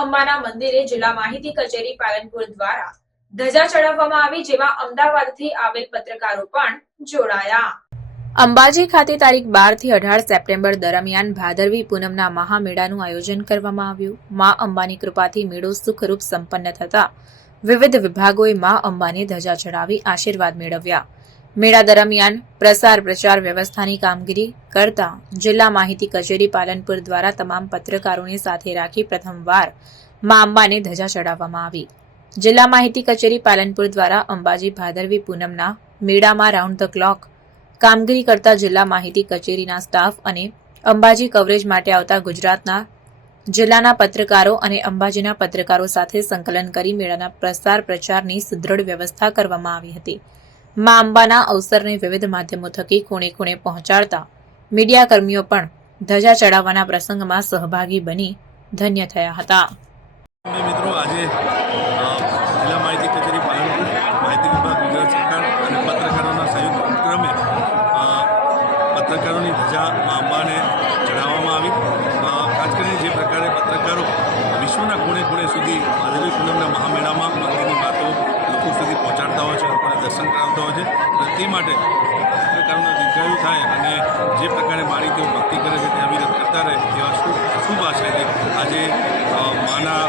અંબાના મંદિરે જિલ્લા માહિતી કચેરી પાલનપુર દ્વારા ધજા ચડાવવામાં આવી, જેમાં અમદાવાદથી આવેલ પત્રકારો પણ જોડાયા। અંબાજી ખાતે તારીખ 12 થી 18 સપ્ટેમ્બર દરમિયાન ભાદરવી પૂનમના મહામેળાનું આયોજન કરવામાં આવ્યું। મા અંબાની કૃપાથી મેળો સુખરૂપ સંપન્ન થતા વિવિધ વિભાગોએ મા અંબાને ધજા ચડાવી આશીર્વાદ મેળવ્યા। મેળા દરમિયાન પ્રસાર પ્રચાર વ્યવસ્થાની કામગીરી કરતા જિલ્લા માહિતી કચેરી પાલનપુર દ્વારા તમામ પત્રકારોને સાથે રાખી પ્રથમવાર મા અંબાને ધજા ચડાવવામાં આવી। જિલ્લા માહિતી કચેરી પાલનપુર દ્વારા અંબાજી ભાદરવી પૂનમના મેળામાં રાઉન્ડ ધ ક્લોક કામગીરી કરતા જિલ્લા માહિતી કચેરીના સ્ટાફ અને અંબાજી કવરેજ માટે આવતા ગુજરાતના જિલ્લાના પત્રકારો અને અંબાજીના પત્રકારો સાથે સંકલન કરી મેળાના પ્રસાર પ્રચારની સુદૃઢ વ્યવસ્થા કરવામાં આવી હતી। મા અંબાના અવસરને વિવિધ માધ્યમો થકી ખૂણે ખૂણે પહોંચાડતા મીડિયાકર્મીઓ પણ ધજા ચડાવવાના પ્રસંગમાં સહભાગી બની ધન્ય થયા હતા। મિત્રો, આજે જિલ્લા માહિતી કચેરી પાલનપુર, માહિતી વિભાગ, ગુજરાત સરકાર અને પત્રકારોના સંયુક્ત ઉપક્રમે પત્રકારોની ધજા મા અંબાને ચડાવવામાં આવી। ખાસ કરીને જે પ્રકારે પત્રકારો વિશ્વના ખૂણે ખૂણે સુધી ભાદરવી પૂનમના મહામેળામાં મંદિરની વાતો લોકો સુધી પહોંચાડતા હોય છે, લોકોને દર્શન કરાવતા હોય છે, અને તે માટે પત્રકારોનો દીર્ઘાયુ થાય અને જે પ્રકારે મારી તેઓ ભક્તિ કરે છે તે અવિરત કરતા રહે તેવા શુભ આશયથી આજે માના